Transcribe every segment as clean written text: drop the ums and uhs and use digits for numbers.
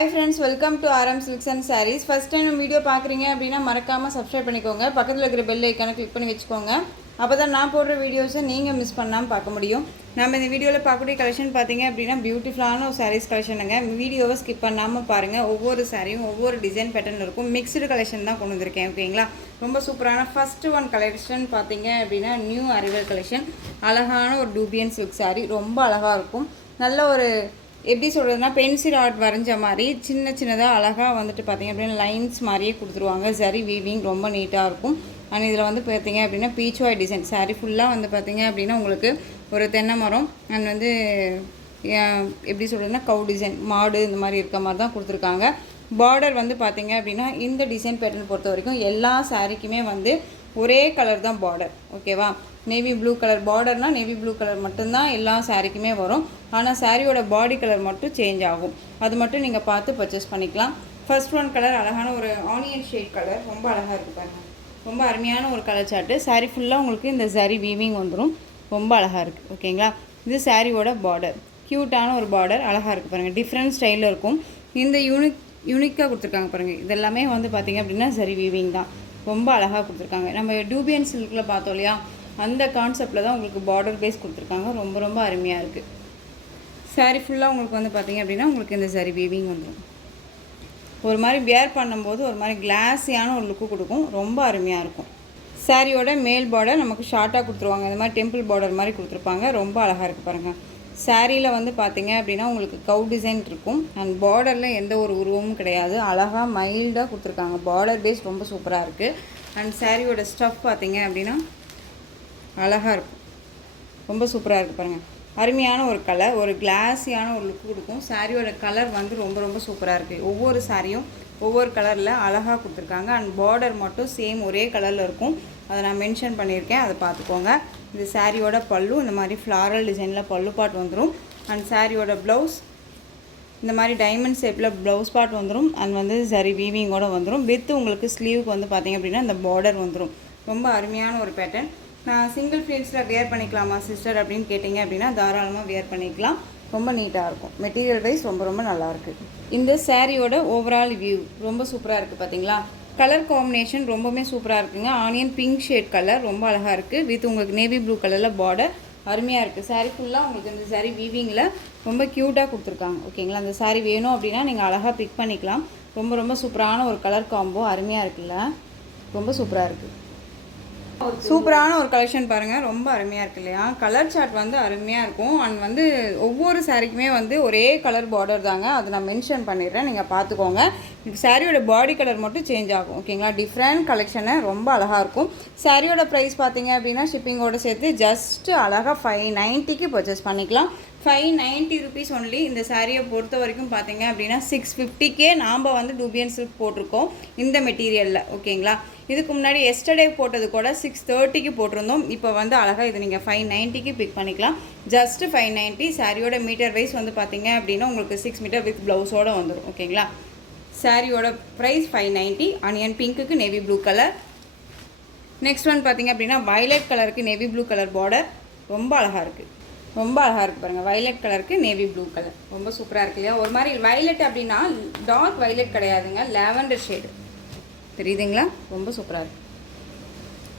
Hi friends, welcome to RM Silks and Sarees. First time video பார்க்குறீங்க அப்படின்னா மறக்காமல் subscribe பண்ணிக்கோங்க. பக்கத்தில் இருக்கிற பெல் ஐக்கானை கிளிக் பண்ணி வச்சுக்கோங்க. அப்போ தான் நான் போடுற வீடியோஸை நீங்கள் மிஸ் பண்ணாமல் பார்க்க முடியும். நம்ம இந்த வீடியோவில் பார்க்கக்கூடிய கலெக்ஷன் பார்த்தீங்க அப்படின்னா பியூட்டிஃபுல்லான ஒரு சாரீஸ் கலெக்ஷனுங்க. வீடியோவை ஸ்கிப் பண்ணாமல் பாருங்கள். ஒவ்வொரு சாரியும் ஒவ்வொரு டிசைன் பேட்டர்ன் இருக்கும். மிக்ஸ்டு கலெக்ஷன் தான் கொண்டு வந்திருக்கேன். ஓகேங்களா, ரொம்ப சூப்பரான ஃபஸ்ட்டு ஒன் கலெக்ஷன் பார்த்தீங்க அப்படின்னா நியூ அரைவல் கலெக்ஷன். அழகான ஒரு டூபியன் சில்க் சாரீ, ரொம்ப அழகாக இருக்கும். நல்ல ஒரு எப்படி சொல்கிறதுனா பென்சில் ஆர்ட் வரைஞ்ச மாதிரி சின்ன சின்னதாக அழகாக வந்துட்டு பார்த்திங்க அப்படின்னா லைன்ஸ் மாதிரியே கொடுத்துருவாங்க. சரி வீவிங் ரொம்ப நீட்டாக இருக்கும். அண்ட் இதில் வந்து பார்த்திங்க அப்படின்னா பீச் வாய் டிசைன் சாரீ ஃபுல்லாக வந்து பார்த்திங்க அப்படின்னா உங்களுக்கு ஒரு தென்னை மரம் அண்ட் வந்து எப்படி சொல்கிறதுனா கவு டிசைன் மாடு இந்த மாதிரி இருக்க மாதிரி தான் கொடுத்துருக்காங்க. பார்டர் வந்து பார்த்திங்க அப்படின்னா இந்த டிசைன் பேட்டர்ன் பொறுத்த வரைக்கும் எல்லா சாரீக்குமே வந்து ஒரே கலர் தான் பார்டர். ஓகேவா, நேவி ப்ளூ கலர் பார்டர்னால் நேவி ப்ளூ கலர் மட்டும்தான் எல்லா சாரீக்குமே வரும். ஆனால் சாரியோட பாடி கலர் மட்டும் சேஞ்ச் ஆகும். அது மட்டும் நீங்கள் பார்த்து பர்ச்சேஸ் பண்ணிக்கலாம். ஃபர்ஸ்ட் ஒன் கலர் அழகான ஒரு ஆனியன் ஷேட் கலர், ரொம்ப அழகாக இருக்குது பாருங்கள். ரொம்ப அருமையான ஒரு கலர் சார்ட்டு. சாரீ ஃபுல்லாக உங்களுக்கு இந்த சரி வீவிங் வந்துடும். ரொம்ப அழகாக இருக்குது. ஓகேங்களா, இது சாரியோட பார்டர். க்யூட்டான ஒரு பார்டர், அழகாக இருக்குது பாருங்கள். டிஃப்ரெண்ட் ஸ்டைலில் இருக்கும். இந்த யூனிக்காக கொடுத்துருக்காங்க பாருங்கள். இதெல்லாமே வந்து பார்த்திங்க அப்படின்னா சரி வீவிங் தான். ரொம்ப அழகாக கொடுத்துருக்காங்க. நம்ம டூபியன் சில்கில் பார்த்தோம் இல்லையா, அந்த கான்செப்டில் தான் உங்களுக்கு பார்டர் பேஸ் கொடுத்துருக்காங்க. ரொம்ப ரொம்ப அருமையாக இருக்குது. சாரீ ஃபுல்லாக உங்களுக்கு வந்து பார்த்திங்க அப்படின்னா உங்களுக்கு இந்த சரி வீவிங் வந்துடும். ஒரு மாதிரி வியர் பண்ணும்போது ஒரு மாதிரி கிளாஸியான ஒரு லுக்கு கொடுக்கும். ரொம்ப அருமையாக இருக்கும். சாரியோட மேல் பார்டர் நமக்கு ஷார்ட்டாக கொடுத்துருவாங்க. இந்த மாதிரி டெம்பிள் பார்டர் மாதிரி கொடுத்துருப்பாங்க. ரொம்ப அழகாக இருக்குது பாருங்கள். சாரியில் வந்து பார்த்திங்க அப்படின்னா உங்களுக்கு கவு டிசைன் இருக்கும். அண்ட் பார்டரில் எந்த ஒரு உருவமும் கிடையாது. அழகாக மைல்டாக கொடுத்துருக்காங்க. பார்டர் பேஸ் ரொம்ப சூப்பராக இருக்குது. அண்ட் சாரியோட ஸ்டஃப் பார்த்திங்க அப்படின்னா அழகாக இருக்கும். ரொம்ப சூப்பராக இருக்குது பாருங்கள். அருமையான ஒரு கலர், ஒரு கிளாஸியான ஒரு லுக் கொடுக்கும். சாரியோட கலர் வந்து ரொம்ப ரொம்ப சூப்பராக இருக்குது. ஒவ்வொரு சாரியும் ஒவ்வொரு கலரில் அழகாக கொடுத்துருக்காங்க. அண்ட் பார்டர் மட்டும் சேம் ஒரே கலரில் இருக்கும். அதை நான் மென்ஷன் பண்ணியிருக்கேன், அதை பார்த்துக்கோங்க. இது சாரியோட பல்லு, இந்த மாதிரி ஃப்ளாரல் டிசைனில் பல்லு பாட் வந்துடும். அண்ட் சாரியோட ப்ளவுஸ் இந்த மாதிரி டைமண்ட் ஷேப்பில் ப்ளவுஸ் பாட் வந்துடும். அண்ட் வந்து சரி வீவிங்கோடு வந்துடும். வித் உங்களுக்கு ஸ்லீவுக்கு வந்து பார்த்திங்க அப்படின்னா இந்த பார்டர் வந்துடும். ரொம்ப அருமையான ஒரு பேட்டர்ன். நான் சிங்கிள் ஃப்ளீட்ஸில் வியர் பண்ணிக்கலாமா சிஸ்டர் அப்படின்னு கேட்டிங்க அப்படின்னா தாராளமாக வியர் பண்ணிக்கலாம். ரொம்ப நீட்டாக இருக்கும். மெட்டீரியல் வைஸ் ரொம்ப ரொம்ப நல்லாயிருக்கு. இந்த சாரியோட ஓவரால் வியூ ரொம்ப சூப்பராக இருக்குது. பார்த்தீங்களா, கலர் காம்பினேஷன் ரொம்பவுமே சூப்பராக இருக்குங்க. ஆனியன் பிங்க் ஷேட் கலர் ரொம்ப அழகாக இருக்குது. வித் உங்களுக்கு நேவி ப்ளூ கலரில் பார்டர் அருமையாக இருக்குது. சாரீ ஃபுல்லாக உங்களுக்கு இந்த சாரீ வீவிங்கில் ரொம்ப க்யூட்டாக கொடுத்துருக்காங்க. ஓகேங்களா, அந்த சாரீ வேணும் அப்படின்னா நீங்கள் அழகாக பிக் பண்ணிக்கலாம். ரொம்ப ரொம்ப சூப்பரான ஒரு கலர் காம்போ, அருமையாக இருக்குல்ல, ரொம்ப சூப்பராக இருக்குது. சூப்பரான ஒரு கலெக்ஷன் பாருங்கள். ரொம்ப அருமையாக இருக்குது இல்லையா. கலர் சார்ட் வந்து அருமையாக இருக்கும். அண்ட் வந்து ஒவ்வொரு சாரிக்குமே வந்து ஒரே கலர் பார்டர் தாங்க. அதை நான் மென்ஷன் பண்ணிடுறேன், நீங்கள் பார்த்துக்கோங்க. சாரியோட பாடி கலர் மட்டும் சேஞ்ச் ஆகும். ஓகேங்களா, டிஃப்ரெண்ட் கலெக்ஷனு, ரொம்ப அழகாக இருக்கும். சாரியோட ப்ரைஸ் பார்த்தீங்க அப்படின்னா ஷிப்பிங்கோடு சேர்த்து ஜஸ்ட்டு அழகாக 590க்கு பர்ச்சேஸ் பண்ணிக்கலாம். 590 ருபீஸ் ஒன்லி. இந்த சாரியை பொறுத்த வரைக்கும் பார்த்தீங்க அப்படின்னா 650க்கே நாம் வந்து டூபியன் சில்க் போட்டிருக்கோம் இந்த மெட்டீரியலில். ஓகேங்களா, இதுக்கு முன்னாடி எஸ்டர்டே போட்டது கூட 630க்கு போட்டிருந்தோம். இப்போ வந்து அழகாக இது நீங்கள் 590க்கு பிக் பண்ணிக்கலாம். ஜஸ்ட்டு 590. சாரியோட மீட்டர் வைஸ் வந்து பார்த்தீங்க அப்படின்னா உங்களுக்கு 6 மீட்டர் வித் ப்ளவுஸோடு வந்துடும். ஓகேங்களா, சாரியோட ப்ரைஸ் 590. ஆனியன் பிங்க்குக்கு navy blue colour. Next one பார்த்தீங்க அப்படின்னா வயலட் கலருக்கு நேவி ப்ளூ கலர் பார்டர் ரொம்ப அழகாக இருக்குது. ரொம்ப அழகாக இருக்குது பாருங்கள். வயலட் கலருக்கு நேவி ப்ளூ கலர் ரொம்ப சூப்பராக இருக்குது இல்லையா. ஒரு மாதிரி வயலட் அப்படின்னா டார்க் வயலட் கிடையாதுங்க, லாவெண்டர் ஷேடு தெரியுதுங்களா. ரொம்ப சூப்பராக இருக்குது.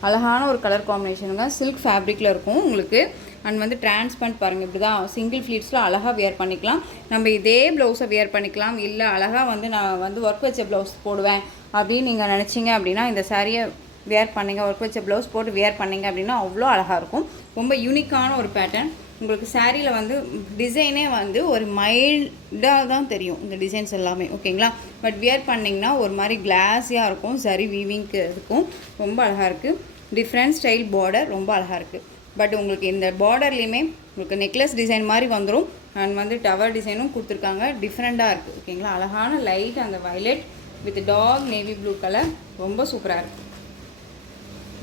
அழகான ஒரு கலர் காம்பினேஷனுங்க. சில்க் ஃபேப்ரிக்கில் இருக்கும் உங்களுக்கு. அண்ட் வந்து டிரான்ஸ்பரண்ட் பாருங்கள். இப்படி தான் சிங்கிள் ஃப்ளீட்ஸில் அழகாக வியர் பண்ணிக்கலாம். நம்ம இதே ப்ளவுஸை வியர் பண்ணிக்கலாம். இல்லை அழகாக வந்து நான் வந்து ஒர்க் வச்ச ப்ளவுஸ் போடுவேன் அப்படின்னு நீங்கள் நினச்சிங்க அப்படின்னா இந்த சாரியை வியர் பண்ணிங்க, ஒர்க் வச்ச ப்ளவுஸ் போட்டு வியர் பண்ணிங்க அப்படின்னா அவ்வளோ அழகாக இருக்கும். ரொம்ப யூனிக்கான ஒரு பேட்டர்ன். உங்களுக்கு சாரியில் வந்து டிசைனே வந்து ஒரு மைல்டாக தான் தெரியும் இந்த டிசைன்ஸ் எல்லாமே. ஓகேங்களா, பட் வியர் பண்ணிங்கன்னா ஒரு மாதிரி கிளாஸியாக இருக்கும். சரி வீவிங்க்கு இருக்கும். ரொம்ப அழகாக இருக்குது. டிஃப்ரெண்ட் ஸ்டைல் பார்டர் ரொம்ப அழகாக இருக்குது. பட் உங்களுக்கு இந்த பார்டர்லேயுமே உங்களுக்கு நெக்லஸ் டிசைன் மாதிரி வந்துடும். அண்ட் வந்து டவர் டிசைனும் கொடுத்துருக்காங்க. டிஃப்ரெண்ட்டாக இருக்குது. ஓகேங்களா, அழகான லைட் அந்த violet with dark navy blue colour ரொம்ப சூப்பராக இருக்குது.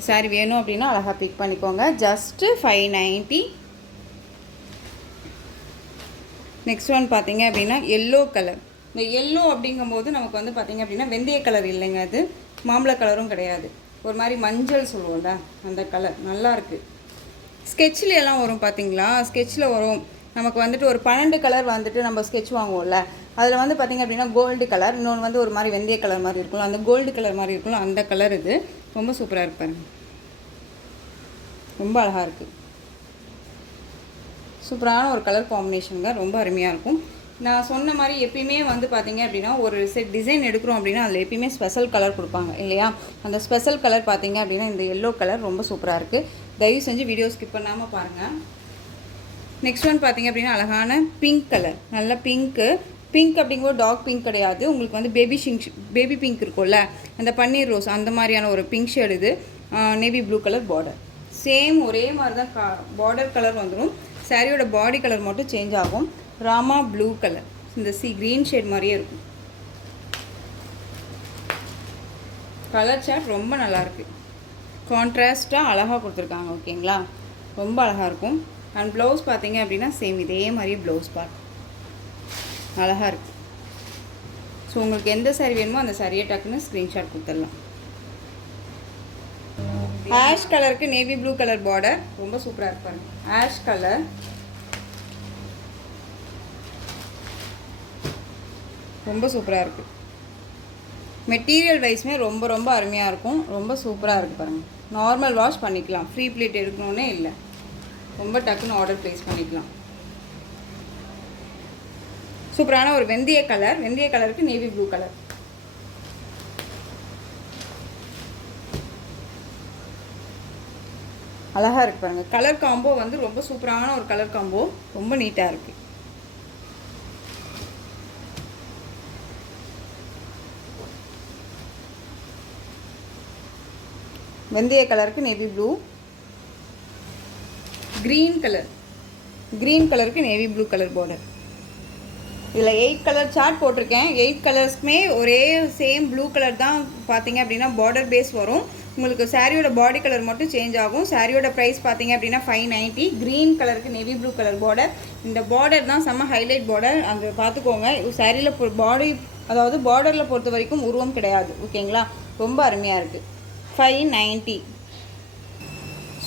சாரி வேணும் அப்படின்னா அழகாக பிக் பண்ணிக்கோங்க. ஜஸ்ட்டு 590. நெக்ஸ்ட் ஒன் பார்த்தீங்க அப்படின்னா எல்லோ கலர். இந்த எல்லோ அப்படிங்கும்போது நமக்கு வந்து பார்த்திங்க அப்படின்னா வெந்தய கலர் இல்லைங்க, அது மாம்பழ கலரும் கிடையாது. ஒரு மாதிரி மஞ்சள் சொல்லுவோம்ல அந்த கலர் நல்லா இருக்குது. ஸ்கெட்சில் எல்லாம் வரும் பார்த்தீங்களா, ஸ்கெட்சில் வரும் நமக்கு வந்துட்டு ஒரு 12 கலர் வந்துட்டு நம்ம ஸ்கெட்ச் வாங்குவோம்ல, அதில் வந்து பார்த்திங்க அப்படின்னா கோல்டு கலர், இன்னொன்று வந்து ஒரு மாதிரி வெந்தய கலர் மாதிரி இருக்கும்ல, அந்த கோல்டு கலர் மாதிரி இருக்கும்ல அந்த கலர் இது. ரொம்ப சூப்பராக இருப்பாரு, ரொம்ப அழகாக இருக்குது. சூப்பரான ஒரு கலர் காம்பினேஷனுங்க, ரொம்ப அருமையாக இருக்கும். நான் சொன்ன மாதிரி எப்பயுமே வந்து பார்த்திங்க அப்படின்னா ஒரு செட் டிசைன் எடுக்கிறோம் அப்படின்னா அதில் எப்பயுமே ஸ்பெஷல் கலர் கொடுப்பாங்க இல்லையா? அந்த ஸ்பெஷல் கலர் பார்த்திங்க அப்படின்னா இந்த எல்லோ கலர் ரொம்ப சூப்பராக இருக்குது. தயவு செஞ்சு வீடியோ ஸ்கிப் பண்ணாமல் பாருங்கள். நெக்ஸ்ட் ஒன் பார்த்திங்க அப்படின்னா அழகான பிங்க் கலர், நல்ல பிங்க்கு. பிங்க் அப்படிங்கும்போது டார்க் பிங்க் கிடையாது, உங்களுக்கு வந்து பேபி பிங்க் இருக்கும்ல, அந்த பன்னீர் ரோஸ் அந்த மாதிரியான ஒரு பிங்க் ஷேடு. இது navy blue colour border, same ஒரே மாதிரி தான் பார்டர் கலர் வந்துடும். சாரியோட பாடி கலர் மட்டும் சேஞ்ச் ஆகும். ராமா ப்ளூ கலர், இந்த க்ரீன் ஷேட் மாதிரியே இருக்கும். கலர் சார்ட் ரொம்ப நல்லாயிருக்கு, கான்ட்ராஸ்ட்டாக அழகாக கொடுத்துருக்காங்க. ஓகேங்களா, ரொம்ப அழகாக இருக்கும். அண்ட் ப்ளவுஸ் பார்த்தீங்க அப்படின்னா சேம் இதே மாதிரியே ப்ளவுஸ் பார்ட் அழகாக இருக்குது. ஸோ உங்களுக்கு எந்த சாரீ வேணுமோ அந்த சாரியை டக்குன்னு ஸ்க்ரீன்ஷாட் கொடுத்துடலாம். ஆஷ் கலருக்கு நேவி ப்ளூ கலர் பார்டர், ரொம்ப சூப்பராக இருப்பாங்க. ஆஷ் கலர் ரொம்ப சூப்பராக இருக்குது. மெட்டீரியல் வைஸ்மே ரொம்ப ரொம்ப அருமையாக இருக்கும், ரொம்ப சூப்பராக இருக்குது பாருங்கள். நார்மல் வாஷ் பண்ணிக்கலாம், ஃப்ரீ ப்ளீட் எடுக்கணுன்னே இல்லை, ரொம்ப டக்குன்னு ஆர்டர் ப்ளேஸ் பண்ணிக்கலாம். சூப்பரான ஒரு வெந்தய கலர், வெந்தய கலருக்கு நேவி ப்ளூ கலர். அழகாக இருக்குது பாருங்கள். கலர் காம்போ வந்து ரொம்ப சூப்பரான ஒரு கலர் காம்போ, ரொம்ப நீட்டாக இருக்குது. வெந்தய கலருக்கு navy blue, green colour, green கலருக்கு நேவி ப்ளூ கலர் பார்டர். இதில் 8 கலர் சார்ட் போட்டிருக்கேன். 8 கலர்ஸ்க்குமே ஒரே சேம் ப்ளூ கலர் தான் பார்த்தீங்க அப்படின்னா பார்டர் பேஸ் வரும். உங்களுக்கு சாரியோட பாடி கலர் மட்டும் சேஞ்ச் ஆகும். சாரியோட ப்ரைஸ் பார்த்தீங்க அப்படின்னா 590. க்ரீன் கலருக்கு நேவி ப்ளூ கலர் பார்டர். இந்த பார்டர் தான் செம்ம ஹைலைட் பார்டர், அந்த பார்த்துக்கோங்க. சாரியில் பாடி அதாவது பார்டரில் பொறுத்த வரைக்கும் உருவம் கிடையாது. ஓகேங்களா, ரொம்ப அருமையாக இருக்குது. 590.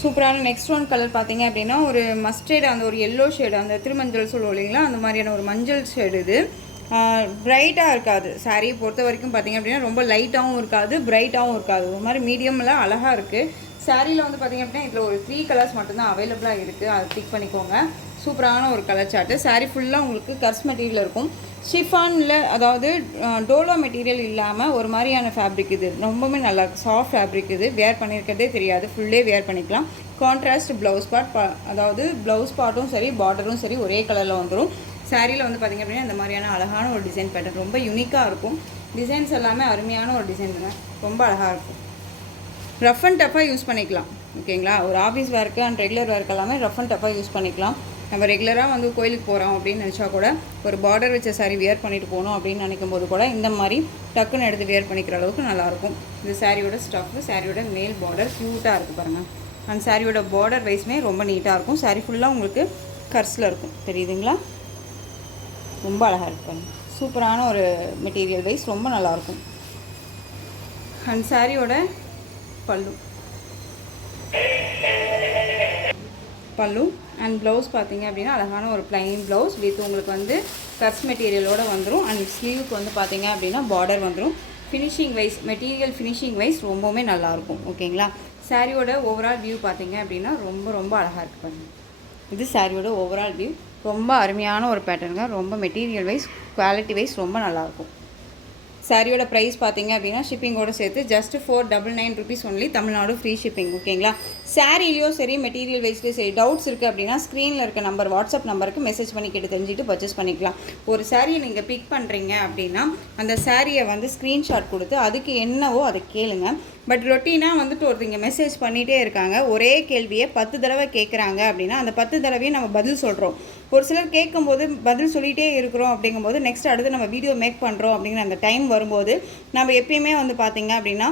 சூப்பரான நெக்ஸ்ட் ஒன் கலர் பார்த்தீங்க அப்படின்னா ஒரு மஸ்டர்டு, அந்த ஒரு எல்லோ ஷேடு, அந்த திருமஞ்சள் சொல்லுவோம் இல்லைங்களா, அந்த மாதிரியான ஒரு மஞ்சள் ஷேடு. இது பிரைட்டாக இருக்காது. சாரியை பொறுத்த வரைக்கும் பார்த்தீங்க அப்படின்னா ரொம்ப லைட்டாகவும் இருக்காது, பிரைட்டாகவும் இருக்காது, ஒரு மாதிரி மீடியமில் அழகாக இருக்குது. சாரியில் வந்து பார்த்திங்க அப்படின்னா இதில் ஒரு 3 கலர்ஸ் மட்டும்தான் அவைலபிளாக இருக்குது, அதை டிக் பண்ணிக்கோங்க. சூப்பரான ஒரு கலர் சார்ட்டு. சாரீ ஃபுல்லாக உங்களுக்கு கர்ஸ் மெட்டீரியல் இருக்கும். ஷிஃபானில் அதாவது டோலோ மெட்டீரியல் இல்லாமல் ஒரு மாதிரியான ஃபேப்ரிக். இது ரொம்பவே நல்லா சாஃப்ட் ஃபேப்ரிக். இது வேர் பண்ணியிருக்கிறதே தெரியாது, ஃபுல்லே வேர் பண்ணிக்கலாம். கான்ட்ராஸ்ட் ப்ளவுஸ் பார்ட், அதாவது ப்ளவுஸ் பார்ட்டும் சரி பார்டரும் சரி ஒரே கலரில் வந்துடும். சாரியில் வந்து பார்த்திங்க அப்படின்னா இந்த மாதிரியான அழகான ஒரு டிசைன் பேட்டர்ன், ரொம்ப யூனிக்காக இருக்கும். டிசைன்ஸ் எல்லாமே அருமையான ஒரு டிசைன் தானே, ரொம்ப அழகாக இருக்கும். ரஃப் அண்ட் டஃப்பாக யூஸ் பண்ணிக்கலாம். ஓகேங்களா, ஒரு ஆஃபீஸ் வேர்க்கு அண்ட் ரெகுலர் வேர்க்கு எல்லாமே ரஃப் அண்ட் டஃப்பாக யூஸ் பண்ணிக்கலாம். நம்ம ரெகுலராக வந்து கோயிலுக்கு போகிறோம் அப்படின்னு நினச்சா கூட, ஒரு பார்டர் வச்ச சாரீ வியர் பண்ணிட்டு போகணும் அப்படின்னு நினைக்கும் போது கூட இந்த மாதிரி டக்குன்னு எடுத்து வியர் பண்ணிக்கிற அளவுக்கு நல்லாயிருக்கும். இந்த சாரியோட ஸ்டஃப்பு, சாரியோட மேல் பார்டர் க்யூட்டாக இருக்குது பாருங்கள். அந்த சாரியோட பார்டர் வைஸ்மே ரொம்ப நீட்டாக இருக்கும். சாரீ ஃபுல்லாக உங்களுக்கு கர்ஸில் இருக்கும், தெரியுதுங்களா, ரொம்ப அழகாக இருக்கும். சூப்பரான ஒரு மெட்டீரியல் வைஸ் ரொம்ப நல்லாயிருக்கும். அண்ட் சாரியோட பல்லு அண்ட் ப்ளவுஸ் பார்த்தீங்க அப்படின்னா அழகான ஒரு ப்ளைன் ப்ளவுஸ் வித் உங்களுக்கு வந்து கர்ஸ் மெட்டீரியலோடு வந்துடும். அண்ட் ஸ்லீவுக்கு வந்து பார்த்தீங்க அப்படின்னா பார்டர் வந்துடும். Finishing wise, material finishing wise ரொம்பவுமே நல்லாயிருக்கும். ஓகேங்களா, சாரியோட ஓவரால் வியூ பார்த்தீங்க அப்படின்னா ரொம்ப ரொம்ப அழகாக இருக்குது பாருங்கள். இது சாரியோட ஓவரால் வியூ, ரொம்ப அருமையான ஒரு பேட்டர்னுங்க. ரொம்ப மெட்டீரியல் வைஸ் குவாலிட்டி வைஸ் ரொம்ப நல்லாயிருக்கும். சாரியோட ப்ரைஸ் பார்த்தீங்க அப்படின்னா ஷிப்பிங்கோடு சேர்த்து just 499 rupees only, Tamil Nadu free shipping. ஓகேங்களா, சாரிலையும் சரி மெட்டீரியல் வைஸ்லேயும் சரி டவுட்ஸ் இருக்குது அப்படின்னா ஸ்க்ரீனில் இருக்க நம்பர், வாட்ஸ்அப் நம்பருக்கு மெசேஜ் பண்ணி கேட்டு தெரிஞ்சுட்டு பர்ச்சேஸ் பண்ணிக்கலாம். ஒரு சாரியை நீங்கள் பிக் பண்ணுறீங்க அப்படின்னா அந்த சாரியை வந்து ஸ்க்ரீன்ஷாட் கொடுத்து அதுக்கு என்னவோ அதை கேளுங்க. பட் ரொட்டீனாக வந்துட்டு ஒருத்தங்க மெசேஜ் பண்ணிகிட்டே இருக்காங்க, ஒரே கேள்வியை 10 தடவை கேட்குறாங்க அப்படின்னா அந்த 10 தடவையும் நம்ம பதில் சொல்கிறோம். ஒரு சிலர் கேட்கும்போது பதில் சொல்லிகிட்டே இருக்கிறோம் அப்படிங்கும்போது நெக்ஸ்ட் அடுத்து நம்ம வீடியோ மேக் பண்ணுறோம் அப்படிங்கிற அந்த டைம் வரும்போது நம்ம எப்பயுமே வந்து பார்த்திங்க அப்படின்னா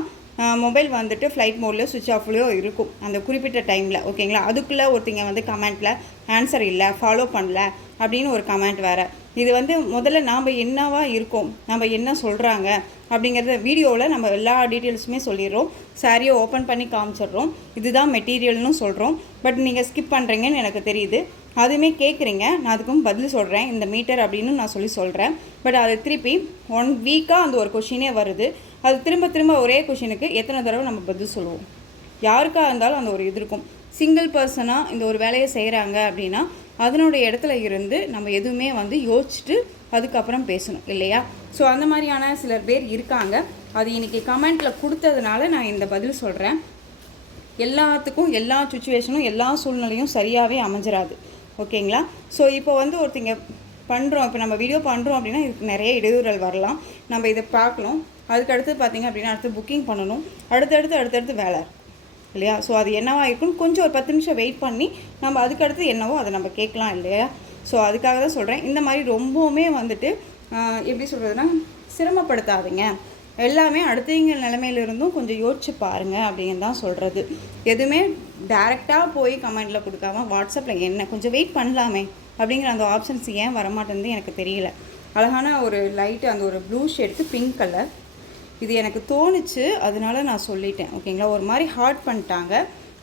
மொபைல் வந்துட்டு ஃப்ளைட் மோட்லேயோ சுவிட்ச் ஆஃப்லேயோ இருக்கும் அந்த குறிப்பிட்ட டைமில். ஓகேங்களா, அதுக்குள்ளே ஒருத்தங்க வந்து கமெண்ட்டில் ஆன்சர் இல்லை, ஃபாலோ பண்ணல அப்படின்னு ஒரு கமெண்ட் வேறு. இது வந்து முதல்ல நாம் என்னவா இருக்கோம், நம்ம என்ன சொல்கிறாங்க அப்படிங்கிறத வீடியோவில் நம்ம எல்லா டீட்டெயில்ஸுமே சொல்லிடுறோம். சாரியை ஓப்பன் பண்ணி காமிச்சிடுறோம், இதுதான் மெட்டீரியல்னு சொல்கிறோம். பட் நீங்கள் ஸ்கிப் பண்ணுறீங்கன்னு எனக்கு தெரியுது. அதுவுமே கேட்குறீங்க, நான் அதுக்கும் பதில் சொல்கிறேன், இந்த மீட்டர் அப்படின்னு நான் சொல்கிறேன். பட் அது திருப்பி 1 வீக்காக அந்த ஒரு கொஷினே வருது. அது திரும்ப திரும்ப ஒரே கொஷினுக்கு எத்தனை தடவை நம்ம பதில் சொல்லுவோம்? யாருக்காக இருந்தாலும் அந்த ஒரு இது இருக்கும். சிங்கிள் பர்சனாக இந்த ஒரு வேலையை செய்கிறாங்க அப்படின்னா அதனுடைய இடத்துல இருந்து நம்ம எதுவுமே வந்து யோசிச்சுட்டு அதுக்கப்புறம் பேசணும் இல்லையா? ஸோ அந்த மாதிரியான சிலர் பேர் இருக்காங்க. அது இன்றைக்கி கமெண்ட்டில் கொடுத்ததுனால நான் இந்த பதில் சொல்கிறேன். எல்லாத்துக்கும் எல்லா சுச்சுவேஷனும் எல்லா சூழ்நிலையும் சரியாகவே அமைஞ்சிடாது, ஓகேங்களா? ஸோ இப்போ வந்து ஒருத்தங்க பண்ணுறோம், இப்போ நம்ம வீடியோ பண்ணுறோம் அப்படின்னா இதுக்கு நிறைய இடையூறுகள் வரலாம். நம்ம இதை பார்க்கலாம். அதுக்கடுத்து பார்த்திங்க அப்படின்னா அடுத்து புக்கிங் பண்ணணும், அடுத்தடுத்து வேலை இல்லையா? ஸோ அது என்னவா இருக்குன்னு கொஞ்சம் ஒரு 10 நிமிஷம் வெயிட் பண்ணி நம்ம அதுக்கடுத்து என்னவோ அதை நம்ம கேட்கலாம் இல்லையா? ஸோ அதுக்காக தான் சொல்கிறேன். இந்த மாதிரி ரொம்பவுமே வந்துட்டு எப்படி சொல்கிறதுனா சிரமப்படுத்தாதீங்க. எல்லாமே அடுத்தவங்க நிலைமையிலிருந்தும் கொஞ்சம் யோசிச்சு பாருங்கள் அப்படின்னு தான் சொல்கிறது. எதுவுமே டேரெக்டாக போய் கமெண்டில் கொடுக்காம வாட்ஸ்அப்பில் என்ன கொஞ்சம் வெயிட் பண்ணலாமே அப்படிங்கிற அந்த ஆப்ஷன்ஸ் ஏன் வரமாட்டேன்னு எனக்கு தெரியல. அழகான ஒரு லைட்டு, அந்த ஒரு ப்ளூ ஷேடுக்கு பிங்க் கலர், இது எனக்கு தோணுச்சு, அதனால நான் சொல்லிட்டேன், ஓகேங்களா? ஒரு மாதிரி ஹார்ட் பண்ணிட்டாங்க,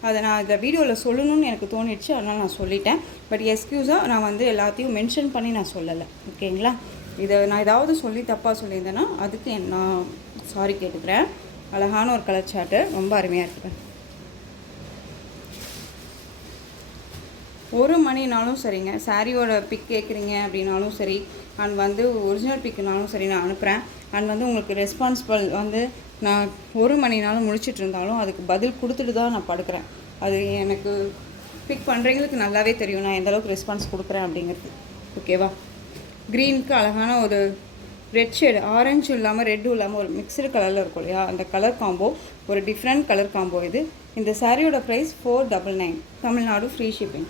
அதை நான் இந்த வீடியோவில் சொல்லணும்னு எனக்கு தோணிடுச்சு, அதனால் நான் சொல்லிட்டேன். பட் எக்ஸ்கியூஸாக நான் வந்து எல்லாத்தையும் மென்ஷன் பண்ணி நான் சொல்லலை, ஓகேங்களா? இதை நான் ஏதாவது சொல்லி தப்பாக சொல்லியிருந்தேன்னா அதுக்கு நான் சாரி கேட்டுக்கிறேன். அழகான ஒரு கலர் சார்ட்டு, ரொம்ப அருமையாக இருக்குது. 1 மணினாலும் சரிங்க, சாரியோட பிக் கேட்குறீங்க அப்படின்னாலும் சரி, அண்ட் வந்து ஒரிஜினல் பிக்குனாலும் சரி நான் அனுப்புகிறேன். அண்ட் வந்து உங்களுக்கு ரெஸ்பான்சிபிள் வந்து நான் 1 மணினாலும் முடிச்சுட்டு இருந்தாலும் அதுக்கு பதில் கொடுத்துட்டு தான் நான் படுக்கிறேன். அது எனக்கு பிக் பண்ணுறவங்களுக்கு நல்லாவே தெரியும் நான் எந்தளவுக்கு ரெஸ்பான்ஸ் கொடுக்குறேன் அப்படிங்கிறது, ஓகேவா? க்ரீனுக்கு அழகான ஒரு ரெட் ஷேடு, ஆரஞ்சும் இல்லாமல் ரெட்டும் இல்லாமல் ஒரு மிக்சடு கலரில் இருக்கும் இல்லையா? அந்த கலர் காம்போ ஒரு டிஃப்ரெண்ட் கலர் காம்போ இது. இந்த சாரியோட ப்ரைஸ் 499, தமிழ்நாடு ஃப்ரீ ஷிப்பிங்.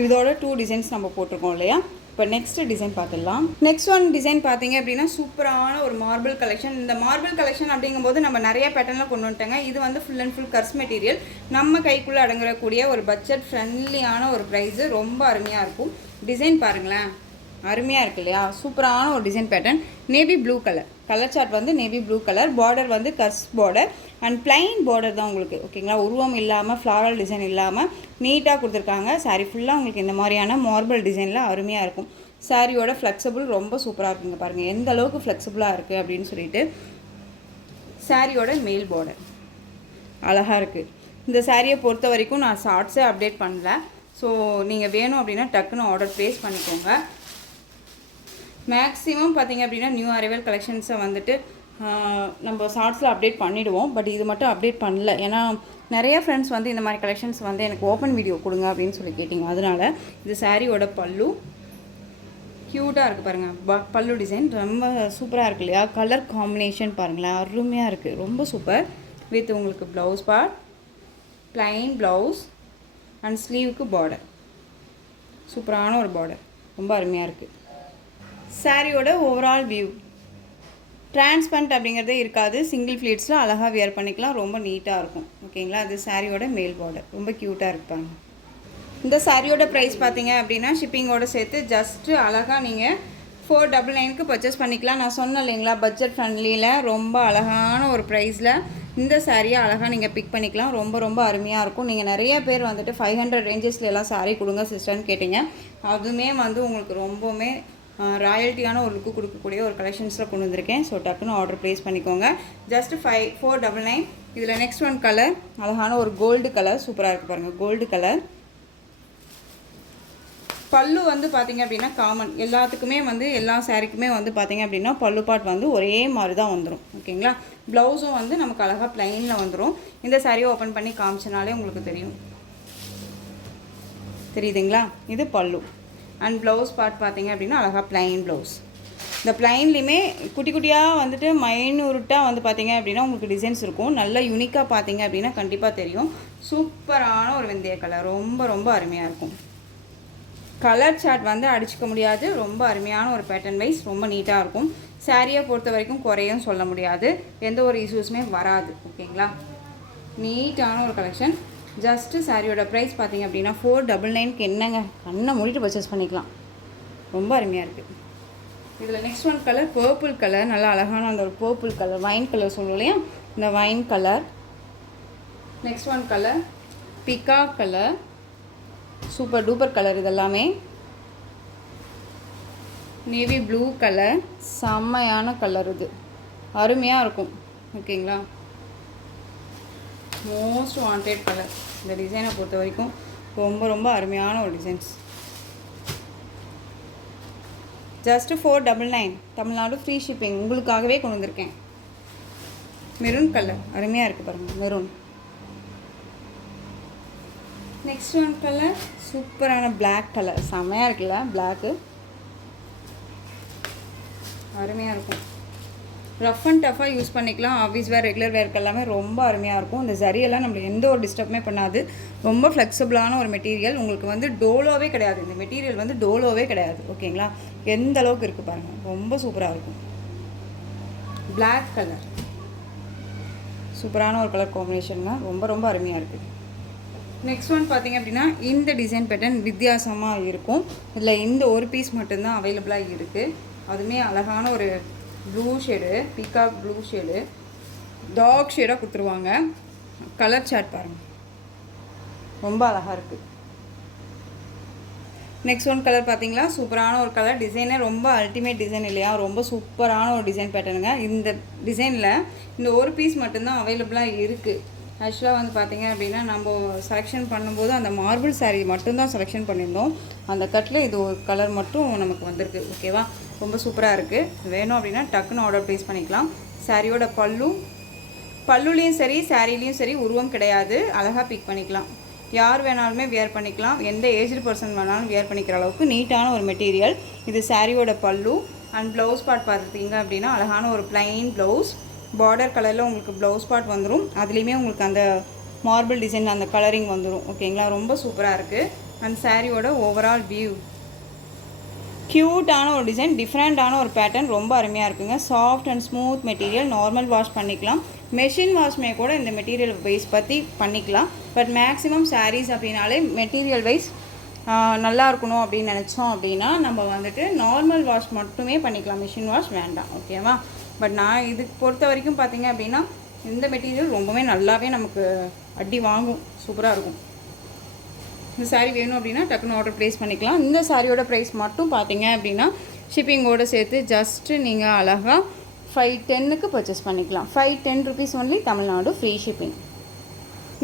இதோட 2 டிசைன்ஸ் நம்ம போட்டிருக்கோம் இல்லையா? இப்போ நெக்ஸ்ட் டிசைன் பார்த்துடலாம். நெக்ஸ்ட் ஒன் டிசைன் பார்த்தீங்க அப்படின்னா சூப்பரான ஒரு மார்பிள் கலெக்ஷன். இந்த மார்பிள் கலெக்ஷன் அப்படிங்கும்போது நம்ம நிறைய பேட்டர்னில் கொண்டு வந்துட்டோங்க. இது வந்து ஃபுல் அண்ட் ஃபுல் கர்ஸ் மெட்டீரியல், நம்ம கைக்குள்ளே அடங்கக்கூடிய ஒரு பட்ஜெட் ஃப்ரெண்ட்லியான ஒரு ப்ரைஸு, ரொம்ப அருமையாக இருக்கும். டிசைன் பாருங்களேன், அருமையாக இருக்கு இல்லையா? சூப்பரான ஒரு design pattern. Navy blue colour chart வந்து நேவி ப்ளூ கலர், பார்டர் வந்து கர்ஸ் பார்டர் அண்ட் பிளைன் பார்டர் தான் உங்களுக்கு, ஓகேங்களா? உருவம் இல்லாமல் ஃப்ளாரல் டிசைன் இல்லாமல் நீட்டாக கொடுத்துருக்காங்க. சாரீ ஃபுல்லாக உங்களுக்கு இந்த மாதிரியான மார்பிள் டிசைனில் அருமையாக இருக்கும். சாரியோட ஃப்ளெக்சிபிள் ரொம்ப சூப்பராக இருக்குங்க, பாருங்கள் எந்த அளவுக்கு ஃப்ளெக்சிபிளாக இருக்குது அப்படின்னு சொல்லிட்டு. சாரியோட மேல் பார்டர் அழகாக இருக்குது. இந்த சாரியை பொறுத்த வரைக்கும் நான் ஷார்ட்ஸே அப்டேட் பண்ணல. ஸோ நீங்கள் வேணும் அப்படின்னா டக்குன்னு ஆர்டர் ப்ளேஸ் பண்ணிக்கோங்க. மேக்ஸிமம் பார்த்திங்க அப்படின்னா நியூ அரைவல் கலெக்ஷன்ஸை வந்துட்டு நம்ம ஷார்ட்ஸில் அப்டேட் பண்ணிவிடுவோம். பட் இது மட்டும் அப்டேட் பண்ணல, ஏன்னா நிறைய ஃப்ரெண்ட்ஸ் வந்து இந்த மாதிரி கலெக்ஷன்ஸ் வந்து எனக்கு ஓப்பன் வீடியோ கொடுங்க அப்படின்னு சொல்லி கேட்டிங்க. அதனால் இது சாரியோட பல்லு க்யூட்டாக இருக்குது பாருங்கள், பல்லு டிசைன் ரொம்ப சூப்பராக இருக்குது இல்லையா? கலர் காம்பினேஷன் பாருங்களேன், அருமையாக இருக்குது, ரொம்ப சூப்பர். வித் உங்களுக்கு blouse part, plain blouse and ஸ்லீவுக்கு பார்டர், சூப்பரான ஒரு பார்டர், ரொம்ப அருமையாக இருக்குது. சாரியோட ஓவரால் வியூ டிரான்ஸ்பரண்ட் அப்படிங்கிறதே இருக்காது, சிங்கிள் ஃப்ளீட்ஸில் அழகாக வியர் பண்ணிக்கலாம், ரொம்ப நீட்டாக இருக்கும், ஓகேங்களா? அது சாரியோட மேல் பார்டர் ரொம்ப க்யூட்டாக இருப்பாங்க. இந்த சாரியோட ப்ரைஸ் பார்த்தீங்க அப்படின்னா ஷிப்பிங்கோடு சேர்த்து ஜஸ்ட்டு அழகாக நீங்கள் 499க்கு பர்ச்சேஸ் பண்ணிக்கலாம். நான் சொன்னேன் இல்லைங்களா, பட்ஜெட் ஃப்ரெண்ட்லியில் ரொம்ப அழகான ஒரு ப்ரைஸில் இந்த சாரியை அழகாக நீங்கள் பிக் பண்ணிக்கலாம். ரொம்ப ரொம்ப அருமையாக இருக்கும். நீங்கள் நிறைய பேர் வந்துட்டு 500 ரேஞ்சஸில் எல்லாம் சாரீ கொடுங்க சிஸ்டர்னு கேட்டிங்க. அதுவுமே வந்து உங்களுக்கு ரொம்பவுமே ராயல்ட்டியான ஒரு லுக்கு கொடுக்கக்கூடிய ஒரு கலெக்ஷன்ஸில் கொண்டு வந்திருக்கேன். ஸோ டக்குன்னு ஆர்டர் ப்ளேஸ் பண்ணிக்கோங்க. ஜஸ்ட் 499. இதில் நெக்ஸ்ட் ஒன் கலர் அழகான ஒரு கோல்டு கலர், சூப்பராக இருக்குது பாருங்கள், கோல்டு கலர். பல்லு வந்து பார்த்திங்க அப்படின்னா காமன் எல்லாத்துக்குமே வந்து எல்லா சாரீக்குமே வந்து பார்த்திங்க அப்படின்னா பல்லு பாட் வந்து ஒரே மாதிரி தான் வந்துடும், ஓகேங்களா? ப்ளவுஸும் வந்து நமக்கு அழகாக ப்ளைனில் வந்துடும். இந்த சாரியை ஓப்பன் பண்ணி காமிச்சனாலே உங்களுக்கு தெரியும், தெரியுதுங்களா? இது பல்லு அண்ட் ப்ளவுஸ் பார்ட் பார்த்திங்க அப்படின்னா அழகாக ப்ளைன் ப்ளவுஸ். இந்த ப்ளைன்லேயுமே குட்டி குட்டியாக வந்துட்டு மைனூட்டாக வந்து பார்த்திங்க அப்படின்னா உங்களுக்கு டிசைன்ஸ் இருக்கும். நல்லா யூனிக்காக பார்த்திங்க அப்படின்னா கண்டிப்பாக தெரியும். சூப்பரான ஒரு வெந்தய கலர், ரொம்ப ரொம்ப அருமையாக இருக்கும். கலர் சார்ட் வந்து அடிச்சுக்க முடியாது, ரொம்ப அருமையான ஒரு பேட்டர்ன் வைஸ் ரொம்ப நீட்டாக இருக்கும். சாரியை பொறுத்த வரைக்கும் குறையும் சொல்ல முடியாது, எந்த ஒரு இஷ்யூஸுமே வராது, ஓகேங்களா? நீட்டான ஒரு கலெக்ஷன். ஜஸ்ட்டு சாரியோட ப்ரைஸ் பார்த்திங்க அப்படின்னா 499க்கு என்னங்க, கண்ணை மூடிட்டு பர்ச்சேஸ் பண்ணிக்கலாம், ரொம்ப அருமையாக இருக்குது. இதில் next one colour purple colour, நல்லா அழகான அந்த ஒரு பர்பிள் கலர், வைன் கலர் சொல்லுவோம் இல்லையா, இந்த wine colour. Next one colour peacock colour, super duper colour இதெல்லாமே. நேவி ப்ளூ கலர், செம்மையான கலர் இது, அருமையாக இருக்கும். ஓகேங்களா, மோஸ்ட் வாண்டட் கலர். இந்த டிசைனை பொறுத்த வரைக்கும் ரொம்ப ரொம்ப அருமையான ஒரு designs. Just 499 Tamil Nadu free shipping. உங்களுக்காகவே கொண்டு வந்திருக்கேன். மெரூன் கலர் அருமையாக இருக்குது பாருங்கள், மெரூன். நெக்ஸ்ட் ஒன் கலர் சூப்பரான பிளாக் கலர், செம்மையாக இருக்குல்ல பிளாக்கு, அருமையாக இருக்கும். ரஃப் அண்ட் டஃபாக யூஸ் பண்ணிக்கலாம். ஆஃபீஸ் வேர், ரெகுலர் வேர்க்கு எல்லாமே ரொம்ப அருமையாக இருக்கும். இந்த ஜரியெல்லாம் நம்மளுக்கு எந்த ஒரு டிஸ்டர்புமே பண்ணாது. ரொம்ப ஃப்ளெக்சிபிளான ஒரு மெட்டீரியல். உங்களுக்கு வந்து டோலோவே கிடையாது. இந்த மெட்டீரியல் வந்து டோலோவே கிடையாது. ஓகேங்களா, எந்த அளவுக்கு இருக்குது பாருங்கள், ரொம்ப சூப்பராக இருக்கும். பிளாக் கலர் சூப்பரான ஒரு கலர் காம்பினேஷனுங்க, ரொம்ப ரொம்ப அருமையாக இருக்குது. நெக்ஸ்ட் ஒன் பார்த்திங்க அப்படின்னா இந்த டிசைன் பேட்டர்ன் வித்தியாசமாக இருக்கும். இதில் இந்த ஒரு பீஸ் மட்டும்தான் அவைலபிளாக இருக்குது. அதுவுமே அழகான ஒரு blue shade, peacock blue shade, dark ஷேடாக கொடுத்துருவாங்க. கலர் சார்ட் பாருங்கள், ரொம்ப அழகாக இருக்குது. நெக்ஸ்ட் ஒன் கலர் பார்த்தீங்களா, சூப்பரான ஒரு கலர். டிசைனே ரொம்ப அல்டிமேட் டிசைன் இல்லையா, ரொம்ப சூப்பரான ஒரு டிசைன் பேட்டர்னுங்க. இந்த டிசைனில் இந்த ஒரு பீஸ் மட்டும்தான் அவைலபிளாக இருக்குது. ஆக்சுவலாக வந்து பார்த்திங்க அப்படின்னா நம்ம செலெக்ஷன் பண்ணும்போது அந்த மார்பிள் சாரீ மட்டும்தான் செலெக்ஷன் பண்ணியிருந்தோம். அந்த கட்டில் இது ஒரு கலர் மட்டும் நமக்கு வந்திருக்கு. ஓகேவா, ரொம்ப சூப்பராக இருக்குது. வேணும் அப்படின்னா டக்குன்னு ஆர்டர் ப்ளேஸ் பண்ணிக்கலாம். சாரியோட பல்லுலேயும் சரி சாரீலேயும் சரி உருவம் கிடையாது, அழகாக பிக் பண்ணிக்கலாம். யார் வேணாலுமே வியர் பண்ணிக்கலாம். எந்த ஏஜ்டு பர்சன் வேணாலும் வியர் பண்ணிக்கிற அளவுக்கு நீட்டான ஒரு மெட்டீரியல். இது சாரியோட பல்லு. அண்ட் ப்ளவுஸ் பார்ட் பார்த்துட்டிங்க அப்படின்னா அழகான ஒரு ப்ளைன் ப்ளவுஸ், பார்டர் கலரில் உங்களுக்கு ப்ளவுஸ் பார்ட் வந்துடும். அதுலேயுமே உங்களுக்கு அந்த மார்பிள் டிசைன் அந்த கலரிங் வந்துடும். ஓகேங்களா, ரொம்ப சூப்பராக இருக்குது. அண்ட் சாரியோட ஓவரால் வியூ க்யூட்டான ஒரு டிசைன், டிஃப்ரெண்ட்டான ஒரு பேட்டர்ன், ரொம்ப அருமையாக இருக்குங்க. Soft and smooth material, normal wash பண்ணிக்கலாம். மெஷின் வாஷ்மே கூட இந்த மெட்டீரியல் வைஸ் பற்றி பண்ணிக்கலாம். பட் மேக்ஸிமம் சாரீஸ் அப்படின்னாலே மெட்டீரியல் வைஸ் நல்லா இருக்கணும் அப்படின்னு நினச்சோம் அப்படின்னா நம்ம வந்துட்டு நார்மல் வாஷ் மட்டுமே பண்ணிக்கலாம், மிஷின் வாஷ் வேண்டாம். ஓகேவா, பட் நான் இதுக்கு பொறுத்த வரைக்கும் பார்த்தீங்க அப்படின்னா இந்த மெட்டீரியல் ரொம்பவே நல்லாவே நமக்கு அடி வாங்கும், சூப்பராக இருக்கும். இந்த சாரீ வேணும் அப்படின்னா டக்குன்னு ஆர்டர் ப்ளேஸ் பண்ணிக்கலாம். இந்த சாரியோட ப்ரைஸ் மட்டும் பார்த்தீங்க அப்படின்னா ஷிப்பிங்கோடு சேர்த்து ஜஸ்ட்டு நீங்கள் அழகாக 510க்கு பர்ச்சேஸ் பண்ணிக்கலாம். 510 rupees only, Tamil Nadu free shipping.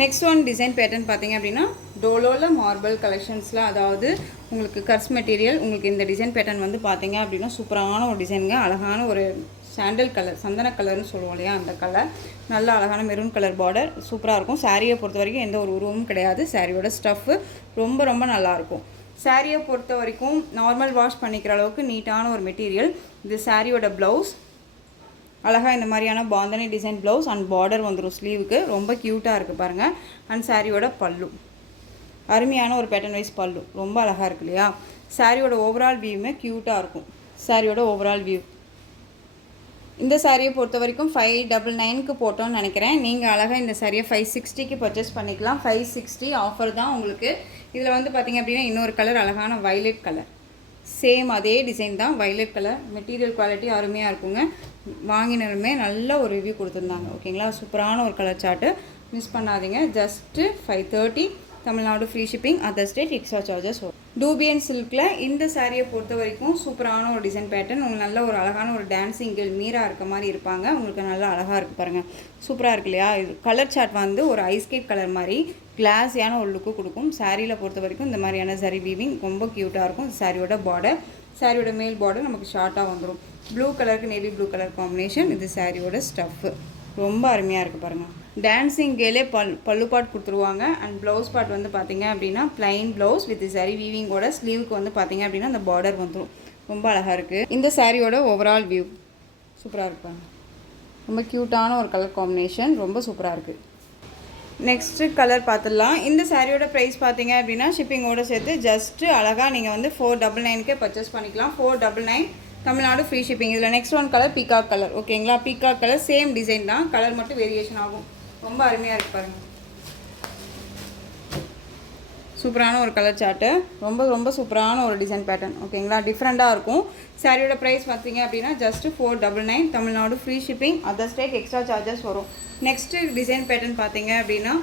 Next one design pattern பார்த்தீங்க அப்படின்னா டோலோவில் மார்பிள் கலெக்ஷன்ஸில், அதாவது உங்களுக்கு கர்ஸ் மெட்டீரியல். உங்களுக்கு இந்த டிசைன் பேட்டர்ன் வந்து பார்த்தீங்க அப்படின்னா சூப்பரான ஒரு டிசைனுங்க. அழகான ஒரு சாண்டல் கலர், சந்தன கலர்னு சொல்லுவோம் இல்லையா, அந்த கலர். நல்ல அழகான மெரூன் கலர் பார்டர், சூப்பராக இருக்கும். சாரியை பொறுத்த வரைக்கும் எந்த ஒரு உருவமும் கிடையாது. சாரியோட ஸ்டஃப்பு ரொம்ப ரொம்ப நல்லாயிருக்கும். சாரியை பொறுத்த வரைக்கும் நார்மல் வாஷ் பண்ணிக்கிற அளவுக்கு நீட்டான ஒரு மெட்டீரியல். இது சாரியோட ப்ளவுஸ், அழகாக இந்த மாதிரியான bandhani design blouse and border வந்துடும் ஸ்லீவுக்கு, ரொம்ப க்யூட்டாக இருக்குது பாருங்கள். அண்ட் சாரியோட பல்லு அருமையான ஒரு பேட்டர்ன் வைஸ் பல்லு, ரொம்ப அழகாக இருக்கு இல்லையா. சாரியோட ஓவரால் வியூமே க்யூட்டாக இருக்கும். சாரியோட ஓவரால் வியூ. இந்த சாரியை பொறுத்த வரைக்கும் 599க்கு போட்டோன்னு நினைக்கிறேன். நீங்கள் அழகாக இந்த சாரியை 560க்கு பர்ச்சேஸ் பண்ணிக்கலாம். 560 ஆஃபர் தான் உங்களுக்கு. இதில் வந்து பார்த்திங்க அப்படின்னா இன்னொரு கலர், அழகான வைலட் கலர், சேம் அதே டிசைன் தான், வைலட் கலர். மெட்டீரியல் குவாலிட்டி அருமையாக இருக்குங்க. வாங்கினருமே நல்ல ஒரு ரிவ்யூ கொடுத்துருந்தாங்க. ஓகேங்களா, சூப்பரான ஒரு கலர் சார்ட்டு, மிஸ் பண்ணாதீங்க. Just 530, Tamil Nadu free shipping, other state extra charges வரும். டூபியன் சில்கில் இந்த சாரியை பொறுத்த வரைக்கும் சூப்பரான ஒரு டிசைன் பேட்டர்ன். உங்களுக்கு நல்ல ஒரு அழகான ஒரு டான்ஸிங் கேர்ள் மீரா இருக்க மாதிரி இருப்பாங்க. உங்களுக்கு நல்லா அழகாக இருக்குது பாருங்கள், சூப்பராக இருக்கு இல்லையா. இது கலர் சார்ட் வந்து ஒரு ஐஸ்கேட் கலர் மாதிரி கிளாஸியான ஒரு லுக்கு கொடுக்கும். சாரியில் பொறுத்த வரைக்கும் இந்த மாதிரியான சரி வீவிங் ரொம்ப க்யூட்டாக இருக்கும். சாரியோட பார்டர், சாரியோட மேல் பார்டர் நமக்கு ஷார்ட்டாக வந்துடும். ப்ளூ கலருக்கு நேவி ப்ளூ கலர் காம்பினேஷன். இது சாரியோட ஸ்டஃப்பு, ரொம்ப அருமையாக இருக்குது பாருங்கள். டான்ஸிங் கேலே பல்லு பாட் கொடுத்துருவாங்க. அண்ட் ப்ளவுஸ் பார்ட் வந்து பார்த்திங்க அப்படின்னா ப்ளைன் ப்ளவுஸ் வித் சரி வீவிங்கோட ஸ்லீவுக்கு வந்து பார்த்திங்க அப்படின்னா அந்த பார்டர் வந்துடும், ரொம்ப அழகாக இருக்குது. இந்த சாரியோட ஓவரால் வியூ சூப்பராக இருப்பாங்க, ரொம்ப க்யூட்டான ஒரு கலர் காம்பினேஷன், ரொம்ப சூப்பராக இருக்குது. நெக்ஸ்ட்டு கலர் பார்த்துடலாம். இந்த சாரியோட ப்ரைஸ் பார்த்தீங்க அப்படின்னா ஷிப்பிங்கோடு சேர்த்து ஜஸ்ட்டு அழகாக நீங்கள் வந்து 499க்கே பர்ச்சேஸ் பண்ணிக்கலாம். 499 தமிழ்நாடு ஃப்ரீ ஷிப்பிங். இதில் next one colour peacock colour. ஓகேங்களா, பீகாக் கலர் சேம் டிசைன் தான், கலர் மட்டும் வேரியேஷன் ஆகும். ரொம்ப அருமையாக இருக்கு பாருங்கள், சூப்பரான ஒரு கலர் சார்ட்டு, ரொம்ப ரொம்ப சூப்பரான ஒரு டிசைன் பேட்டர்ன். ஓகேங்களா, டிஃப்ரெண்ட்டாக இருக்கும். சாரியோட ப்ரைஸ் பார்த்தீங்க அப்படின்னா just 499, Tamil Nadu free shipping, other state extra charges வரும். நெக்ஸ்ட்டு டிசைன் பேட்டர்ன் பார்த்தீங்க அப்படின்னா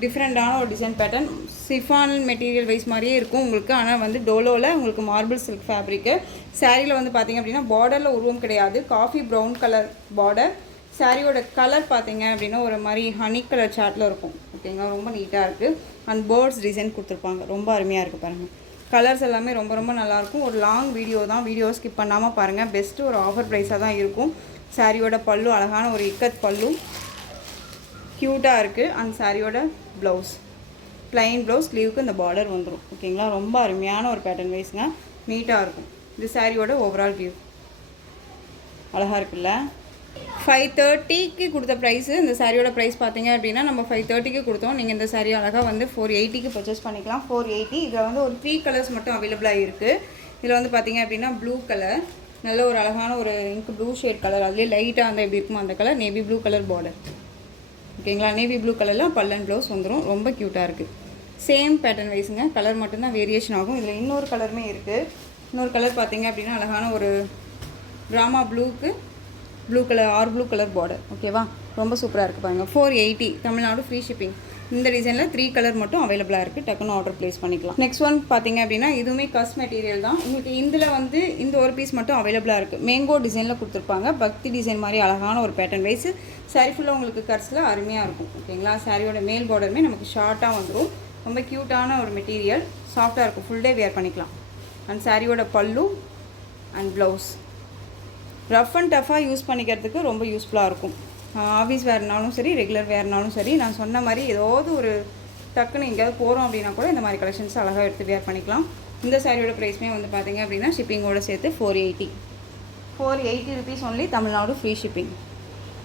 டிஃப்ரெண்ட்டான ஒரு design pattern. Chiffon material wise மாதிரியே இருக்கும் உங்களுக்கு. ஆனால் வந்து டோலோவில் உங்களுக்கு மார்பிள் சில்க் ஃபேப்ரிக்கு. சாரியில் வந்து பார்த்திங்க அப்படின்னா பார்டரில் உருவம் கிடையாது, காஃபி ப்ரௌன் கலர் பார்டர். சாரியோட கலர் பார்த்திங்க அப்படின்னா ஒரு மாதிரி ஹனி கலர் சார்ட்டில் இருக்கும். ஓகேங்களா, ரொம்ப நீட்டாக இருக்குது. அண்ட் பேர்ட்ஸ் டிசைன் கொடுத்துருப்பாங்க, ரொம்ப அருமையாக இருக்குது பாருங்கள். கலர்ஸ் எல்லாமே ரொம்ப ரொம்ப நல்லாயிருக்கும். ஒரு லாங் வீடியோ தான், வீடியோ ஸ்கிப் பண்ணாமல் பாருங்கள். பெஸ்ட்டு ஒரு ஆஃபர் ப்ரைஸாக தான் இருக்கும். சாரியோட பல்லு அழகான ஒரு இக்கத் பல்லு, க்யூட்டாக இருக்குது. அந்த சாரியோட ப்ளவுஸ் ப்ளைன் ப்ளவுஸ், ஸ்லீவுக்கு இந்த பார்டர் வந்துடும். ஓகேங்களா, ரொம்ப அருமையான ஒரு பேட்டர்ன் வைஸுங்க, நீட்டாக இருக்கும். இது சாரியோட ஓவரால் வியூ. அழகாக இருக்குல்ல. 530க்கு கொடுத்த ப்ரைஸு. இந்த சாரியோட ப்ரைஸ் பார்த்தீங்க அப்படின்னா நம்ம 530க்கு கொடுத்தோம். நீங்கள் இந்த சாரி அழகாக வந்து 480க்கு பர்ச்சேஸ் பண்ணிக்கலாம். 480. இதில் வந்து ஒரு 3 கலர்ஸ் மட்டும் அவைலபிளாக இருக்குது. இதில் வந்து பார்த்தீங்க அப்படின்னா ப்ளூ கலர், நல்ல ஒரு அழகான ஒரு இங்க் ப்ளூ ஷேட் கலர், அதுலேயே லைட்டாக அந்த எப்படி இருக்குமோ அந்த colour, navy blue colour border. ஓகேங்களா, நேவி ப்ளூ கலரில் பல்லன் ப்ளவுஸ் வந்துடும். ரொம்ப க்யூட்டாக இருக்குது. சேம் பேட்டர்ன் வைஸுங்க, கலர் மட்டும்தான் வேரியேஷன் ஆகும். இதில் இன்னொரு கலருமே இருக்குது. இன்னொரு கலர் பார்த்தீங்க அப்படின்னா அழகான ஒரு ட்ராமா ப்ளூக்கு blue colour blue colour border. ஓகேவா, ரொம்ப சூப்பராக இருக்குது பாருங்கள். 480 தமிழ்நாடு ஃப்ரீ ஷிப்பிங். இந்த டிசைனில் 3 கலர் மட்டும் அவைலபிளாக இருக்குது. டக்குன்னு ஆர்டர் ப்ளேஸ் பண்ணிக்கலாம். நெக்ஸ்ட் ஒன் பார்த்தீங்க அப்படின்னா இதுவுமே கஸ் மெட்டீரியல் தான். உங்களுக்கு இதில் வந்து இந்த ஒரு பீஸ் மட்டும் அவைலபிளாக இருக்குது. மேங்கோ டிசைனில் கொடுத்துருப்பாங்க. பக்தி டிசைன் மாதிரி அழகான ஒரு பேட்டர்ன் வைஸ். சாரி ஃபுல்லாக உங்களுக்கு கர்ஸில் அருமையாக இருக்கும். ஓகேங்களா, சாரியோட மேல் பார்டருமே நமக்கு ஷார்ட்டாக வந்துடும். ரொம்ப க்யூட்டான ஒரு மெட்டீரியல், சாஃப்டாக இருக்கும். ஃபுல் டே வேர் பண்ணிக்கலாம். அண்ட் சாரியோட pallu and blouse rough and டஃபாக யூஸ் பண்ணிக்கிறதுக்கு ரொம்ப யூஸ்ஃபுல்லாக இருக்கும். ஆஃபீஸ் வேறுனாலும் சரி, ரெகுலர் வேறுனாலும் சரி. நான் சொன்ன மாதிரி ஏதாவது ஒரு டக்குன்னு எங்கேயாவது போகிறோம் அப்படின்னா கூட இந்த மாதிரி கலெக்ஷன்ஸ் அழகாக எடுத்து வேர் பண்ணிக்கலாம். இந்த சாரியோட ப்ரைஸ்மே வந்து பார்த்திங்க அப்படின்னா ஷிப்பிங்கோடு சேர்த்து 480 rupees only, Tamil Nadu free shipping.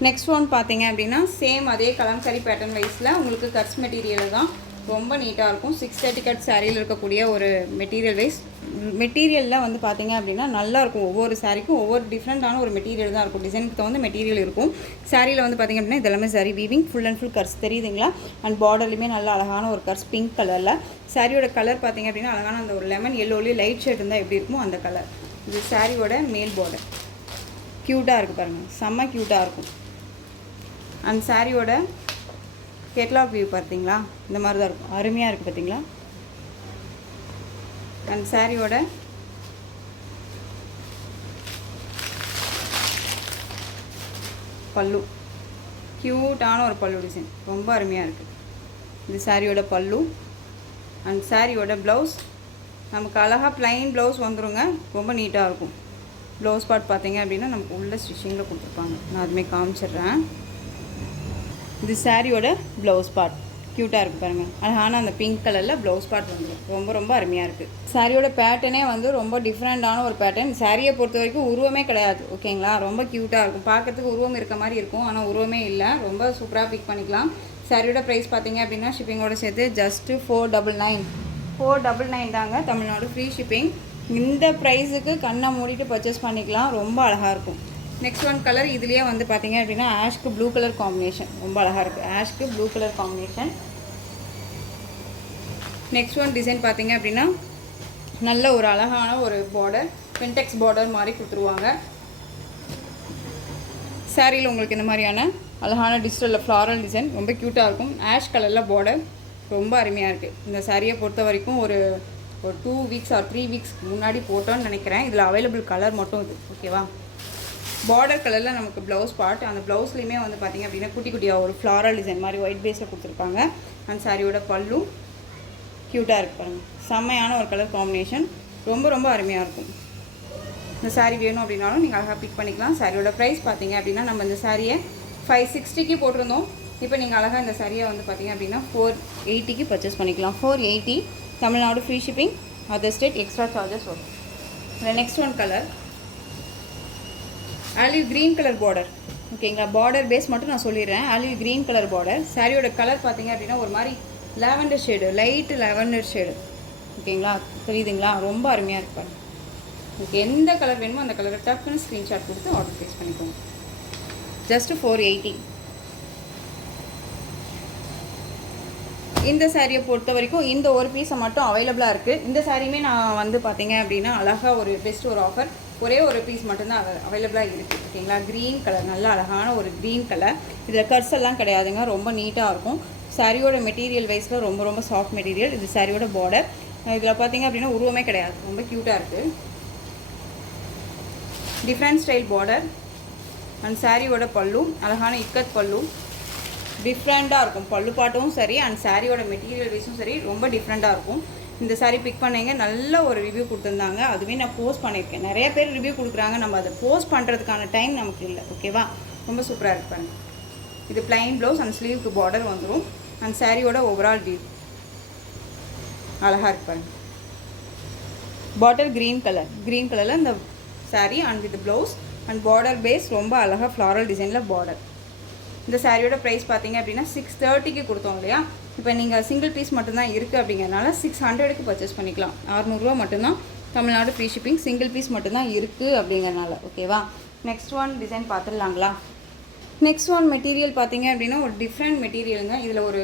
Next one பார்த்தீங்க அப்படின்னா சேம் அதே கலம்சாரி பேட்டர்ன் வைஸில் உங்களுக்கு கட்ஸ் மெட்டீரியல் தான். ரொம்ப நீட்டாக இருக்கும். 630 கட் சாரியில் இருக்கக்கூடிய ஒரு மெட்டீரியல் வைஸ். மெட்டீரியலில் வந்து பார்த்திங்க அப்படின்னா நல்லாயிருக்கும். ஒவ்வொரு சாரிக்கும் ஒவ்வொரு டிஃப்ரெண்ட்டான ஒரு மெட்டீரியல் தான் இருக்கும். டிசைனுக்கு தகுந்த மெட்டீரியல் இருக்கும். சாரியில் வந்து பார்த்திங்க அப்படின்னா இதெல்லாமே sari weaving, full and full கர்ஸ் தெரியுதுங்களா. அண்ட் பார்டர்லையுமே நல்ல அழகான ஒரு கர்ஸ் பிங்க் கலரில். சாரியோட கலர் பார்த்திங்க அப்படின்னா அழகான அந்த ஒரு லெமன் எல்லோலேயே லைட் ஷேட் இருந்தால் எப்படி இருக்குமோ அந்த கலர். இது சாரியோட மேல் பார்டர் க்யூட்டாக இருக்குது பாருங்கள், செம்ம க்யூட்டாக இருக்கும். அண்ட் சாரியோட கேட்லாக் வியூ பார்த்தீங்களா, இந்த மாதிரி தான் இருக்கும். அருமையாக இருக்குது பார்த்தீங்களா. அண்ட் சாரியோட பல்லு க்யூட்டான ஒரு பல்லு டிசைன், ரொம்ப அருமையாக இருக்குது. இது சாரியோட பல்லு. அண்ட் சாரியோட ப்ளவுஸ் நமக்கு அழகாக ப்ளைன் ப்ளவுஸ் வந்துடுங்க, ரொம்ப நீட்டாக இருக்கும். ப்ளவுஸ் பார்ட் பார்த்தீங்க அப்படின்னா நமக்கு உள்ள ஸ்டிச்சிங்கில் கொடுத்துருப்பாங்க. நான் அதுமே காமிச்சிடுறேன். இது சாரியோட ப்ளவுஸ் பார்ட் க்யூட்டாக இருக்குது பாருங்கள். அழகான அந்த பிங்க் கலரில் ப்ளவுஸ் பார்ட் வந்துடும். ரொம்ப ரொம்ப அருமையாக இருக்குது. சாரியோட பேட்டர்னே வந்து ரொம்ப டிஃப்ரெண்ட்டான ஒரு பேட்டர்ன். சாரியை பொறுத்த வரைக்கும் உருவமே கிடையாது. ஓகேங்களா, ரொம்ப க்யூட்டாக இருக்கும். பார்க்குறதுக்கு உருவம் இருக்க மாதிரி இருக்கும், ஆனால் உருவமே இல்லை. ரொம்ப சூப்பராக பிக் பண்ணிக்கலாம். சாரியோட ப்ரைஸ் பார்த்தீங்க அப்படின்னா ஷிப்பிங்கோடு சேர்த்து ஜஸ்ட்டு 499 தாங்க, தமிழ்நாடு ஃப்ரீ ஷிப்பிங். இந்த ப்ரைஸுக்கு கண்ணை மூடிட்டு பர்ச்சேஸ் பண்ணிக்கலாம். ரொம்ப அழகாக இருக்கும். நெக்ஸ்ட் ஒன் கலர் இதுலேயே வந்து பார்த்தீங்க அப்படின்னா ஆஷ்க்கு ப்ளூ கலர் காம்பினேஷன், ரொம்ப அழகாக இருக்குது. ஆஷ்க்கு blue colour combination. Next one design பார்த்தீங்க அப்படின்னா நல்ல ஒரு அழகான ஒரு பார்டர், பென்டெக்ஸ் பார்டர் மாதிரி கொடுத்துருவாங்க. சாரியில் உங்களுக்கு இந்த மாதிரியான அழகான டிஜிட்டலில் ஃப்ளாரல் டிசைன் ரொம்ப க்யூட்டாக இருக்கும். ஆஷ் கலரில் பார்டர் ரொம்ப அருமையாக இருக்குது. இந்த சாரியை பொறுத்த வரைக்கும் ஒரு 2 வீக்ஸ் ஆர் 3 வீக்ஸ் முன்னாடி போட்டோன்னு நினைக்கிறேன். இதில் அவைலபிள் கலர் மட்டும் இது. ஓகேவா, பார்டர் கலரில் நமக்கு ப்ளவுஸ் பார்ட். அந்த ப்ளவுஸ்லேயுமே வந்து பார்த்திங்க அப்படின்னா குட்டி குட்டியாக ஒரு ஃப்ளாரல் டிசைன் மாதிரி ஒயிட் பேஸில் கொடுத்துருப்பாங்க. அந்த சாரியோட பல்லு க்யூட்டாக இருக்குது பாருங்கள், செம்மையான ஒரு கலர் காம்பினேஷன், ரொம்ப ரொம்ப அருமையாக இருக்கும். இந்த சாரீ வேணும் அப்படின்னாலும் நீங்கள் அழகாக பிக் பண்ணிக்கலாம். சாரியோட ப்ரைஸ் பார்த்தீங்க அப்படின்னா நம்ம இந்த சாரியை 560க்கு போட்டிருந்தோம். இப்போ நீங்கள் அழகாக இந்த சாரியை வந்து பார்த்தீங்க அப்படின்னா 480க்கு பர்ச்சேஸ் பண்ணிக்கலாம். 480 Tamil Nadu free shipping, other state extra charges வரும். இதில் next one colour olive green colour border. ஓகேங்களா, பார்டர் பேஸ் மட்டும் நான் சொல்லிடுறேன். Olive green colour border. சாரியோட கலர் பார்த்தீங்க அப்படின்னா ஒரு மாதிரி lavender shade, light lavender shade. ஓகேங்களா, தெரியுதுங்களா, ரொம்ப அருமையாக இருப்பாங்க. உங்களுக்கு எந்த கலர் வேணுமோ அந்த கலரை டக்குன்னு ஸ்க்ரீன்ஷாட் கொடுத்து ஆர்டர் ப்ளேஸ் பண்ணிக்கோங்க. ஜஸ்ட்டு 480. இந்த சாரியை பொறுத்த வரைக்கும் இந்த ஒரு பீஸை மட்டும் அவைலபிளாக இருக்குது. இந்த சாரியுமே நான் வந்து பார்த்தீங்க அப்படின்னா அழகாக ஒரு பெஸ்ட் ஒரு ஆஃபர் ஒரே ஒரு பீஸ் மட்டும்தான் அவைலபிளாக இருக்குது ஓகேங்களா. க்ரீன் கலர், நல்ல அழகான ஒரு க்ரீன் கலர். இதில் கர்ஸ் எல்லாம் கிடையாதுங்க, ரொம்ப நீட்டாக இருக்கும். சாரியோட மெட்டீரியல் வைஸில் ரொம்ப ரொம்ப சாஃப்ட் மெட்டீரியல். இது சாரியோட பார்டர். இதில் பார்த்தீங்க அப்படின்னா உருவமே கிடையாது, ரொம்ப க்யூட்டாக இருக்குது. டிஃப்ரெண்ட் ஸ்டைல் பார்டர் அண்ட் சாரியோட பல்லு, அழகான இக்கத் பல்லு. டிஃப்ரெண்ட்டாக இருக்கும் பல்லு பாட்டும் சரி அண்ட் சாரியோட மெட்டீரியல் வைஸும் சரி, ரொம்ப டிஃப்ரெண்ட்டாக இருக்கும். இந்த சாரீ பிக் பண்ணீங்க, நல்ல ஒரு ரிவ்யூ கொடுத்துருந்தாங்க. அதுவே நான் போஸ்ட் பண்ணியிருக்கேன். நிறைய பேர் ரிவ்யூ கொடுக்குறாங்க, நம்ம அதை போஸ்ட் பண்ணுறதுக்கான டைம் நமக்கு இல்லை. ஓகேவா, ரொம்ப சூப்பராக இருப்பாங்க. இது பிளைன் ப்ளவுஸ் அண்ட் ஸ்லீவுக்கு பார்டர் வந்துடும். அண்ட் சாரியோட ஓவரால் வியூ அழகாக இருப்பாங்க. பாட்டில் க்ரீன் கலரில் இந்த sari and with blouse and border base ரொம்ப அழகாக ஃப்ளாரல் டிசைனில் பார்டர். இந்த சாரியோட ப்ரைஸ் பார்த்தீங்க அப்படின்னா 630க்கு கொடுத்தோம் இல்லையா. இப்போ நீங்கள் சிங்கிள் பீஸ் மட்டும்தான் இருக்குது அப்படிங்கிறனால 600க்கு பர்ச்சேஸ் பண்ணிக்கலாம். 600 மட்டும்தான் Tamil Nadu free shipping. Single piece மட்டும்தான் இருக்குது அப்படிங்கிறனால. ஓகேவா, நெக்ஸ்ட் ஒன் டிசைன் பார்த்துடலாங்களா. நெக்ஸ்ட் ஒன் மெட்டீரியல் பார்த்தீங்க அப்படின்னா ஒரு டிஃப்ரெண்ட் மெட்டீரியலுங்க. இதில் ஒரு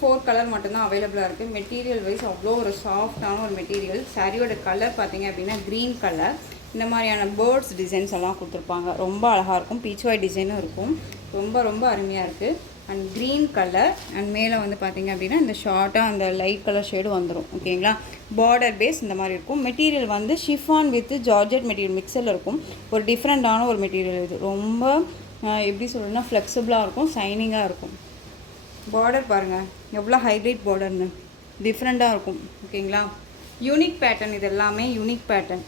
4 கலர் மட்டும்தான் அவைலபிளாக இருக்குது. மெட்டீரியல் வைஸ் அவ்வளோ ஒரு சாஃப்டான ஒரு மெட்டீரியல். சாரியோட கலர் பார்த்தீங்க அப்படின்னா க்ரீன் கலர். இந்த மாதிரியான பேர்ட்ஸ் டிசைன்ஸ் எல்லாம் கொடுத்துருப்பாங்க, ரொம்ப அழகாக இருக்கும். பீச் வாய் டிசைனும் இருக்கும், ரொம்ப ரொம்ப அருமையாக இருக்குது. அண்ட் க்ரீன் கலர் அண்ட் மேலே வந்து பார்த்திங்க அப்படின்னா இந்த ஷார்ட்டாக அந்த லைட் கலர் ஷேடு வந்துடும். ஓகேங்களா, பார்டர் பேஸ் இந்த மாதிரி இருக்கும். மெட்டீரியல் வந்து ஷிஃபான் வித் ஜார்ஜெட் மெட்டீரியல் மிக்சரில் இருக்கும். ஒரு டிஃப்ரெண்ட்டான ஒரு மெட்டீரியல் இது. ரொம்ப எப்படி சொல்லணும்னா ஃப்ளெக்சிபிளாக இருக்கும், ஷைனிங்காக இருக்கும். பார்டர் பாருங்கள் எவ்வளோ ஹைலைட் பார்டர்னு, டிஃப்ரெண்ட்டாக இருக்கும். ஓகேங்களா, யூனிக் பேட்டர்ன், இது எல்லாமே யூனிக் பேட்டர்ன்.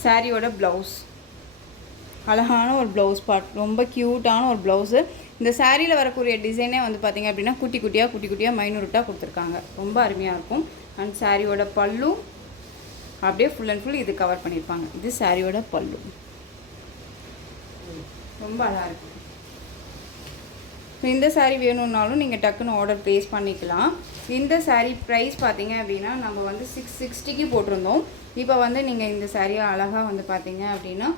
சாரியோட ப்ளவுஸ் அழகான ஒரு ப்ளவுஸ் பார்ட், ரொம்ப க்யூட்டான ஒரு ப்ளவுஸு. இந்த சாரியில் வரக்கூடிய டிசைனே வந்து பார்த்திங்க அப்படின்னா குட்டி குட்டியாக மைனூட்டாக கொடுத்துருக்காங்க, ரொம்ப அருமையாக இருக்கும். அண்ட் சாரியோட பல்லு அப்படியே ஃபுல் அண்ட் ஃபுல் இது கவர் பண்ணியிருப்பாங்க. இது சாரியோட பல்லு, ரொம்ப அழகாக இருக்கும். ஸோ இந்த சாரீ வேணும்னாலும் நீங்கள் டக்குன்னு ஆர்டர் ப்ளேஸ் பண்ணிக்கலாம். இந்த சாரீ ப்ரைஸ் பார்த்தீங்க அப்படின்னா நம்ம வந்து 660க்கு போட்டிருந்தோம். இப்போ வந்து நீங்கள் இந்த சாரியை அழகாக வந்து பார்த்தீங்க அப்படின்னா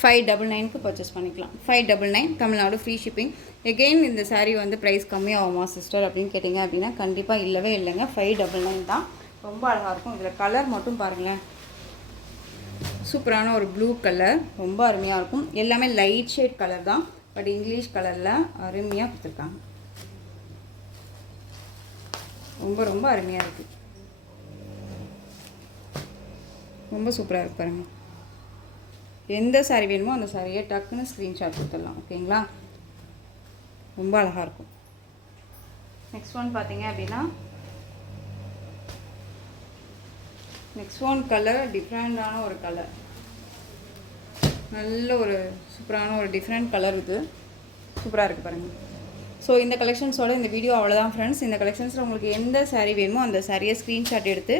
599க்கு பர்ச்சேஸ் பண்ணிக்கலாம். 599 தமிழ்நாடு ஃப்ரீ ஷிப்பிங். எகெயின் இந்த சாரீ வந்து ப்ரைஸ் கம்மியாகுமா சிஸ்டர் அப்படின்னு கேட்டிங்க அப்படின்னா கண்டிப்பாக இல்லவே இல்லைங்க, 599 தான். ரொம்ப அழகாக இருக்கும். இதில் கலர் மட்டும் பாருங்களேன், சூப்பரான ஒரு ப்ளூ கலர், ரொம்ப அருமையாக இருக்கும். எல்லாமே லைட் ஷேட் கலர் தான், பட் இங்கிலீஷ் கலரில் அருமையாக கொடுத்துருக்காங்க. ரொம்ப ரொம்ப அருமையாக இருக்குது, ரொம்ப சூப்பராக இருக்கு பாருங்கள். எந்த சாரீ வேணுமோ அந்த சாரியை டக்குன்னு ஸ்க்ரீன்ஷாட் கொடுத்துடலாம். ஓகேங்களா, ரொம்ப அழகாக இருக்கும். நெக்ஸ்ட் ஒன் பார்த்தீங்க அப்படின்னா நெக்ஸ்ட் ஒன் கலர் டிஃப்ரெண்ட்டான ஒரு கலர், நல்ல ஒரு சூப்பரான ஒரு டிஃப்ரெண்ட் கலர். இது சூப்பராக இருக்குது பாருங்கள். ஸோ இந்த கலெக்ஷன்ஸோட இந்த வீடியோ அவ்வளோதான் ஃப்ரெண்ட்ஸ். இந்த கலெக்ஷன்ஸில் உங்களுக்கு எந்த சாரீ வேணுமோ அந்த சாரியை ஸ்க்ரீன்ஷாட் எடுத்து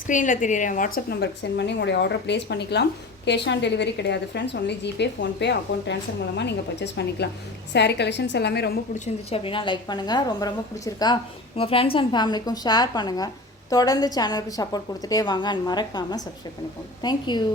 ஸ்க்ரீனில் தெரியுற வாட்ஸ்அப் நம்பருக்கு சென்ட் பண்ணி உங்களுடைய ஆர்டர் ப்ளேஸ் பண்ணிக்கலாம். கேஷ் ஆன் டெலிவரி கிடையாது friends, only GPay, PhonePe, account transfer மூலமாக நீங்கள் பர்ச்சேஸ் பண்ணிக்கலாம். சாரீ கலெக்ஷன்ஸ் எல்லாமே ரொம்ப பிடிச்சிருந்துச்சு அப்படின்னா லைக் பண்ணுங்கள். ரொம்ப ரொம்ப பிடிச்சிருக்கா உங்கள் ஃப்ரெண்ட்ஸ் அண்ட் ஃபேமிலிக்கும் ஷேர் பண்ணுங்கள். தொடர்ந்து சேனலுக்கு சப்போர்ட் கொடுத்துட்டே வாங்க அண்ட் மறக்காமல் சப்ஸ்கிரைப் பண்ணிக்கோங்க. தேங்க்யூ.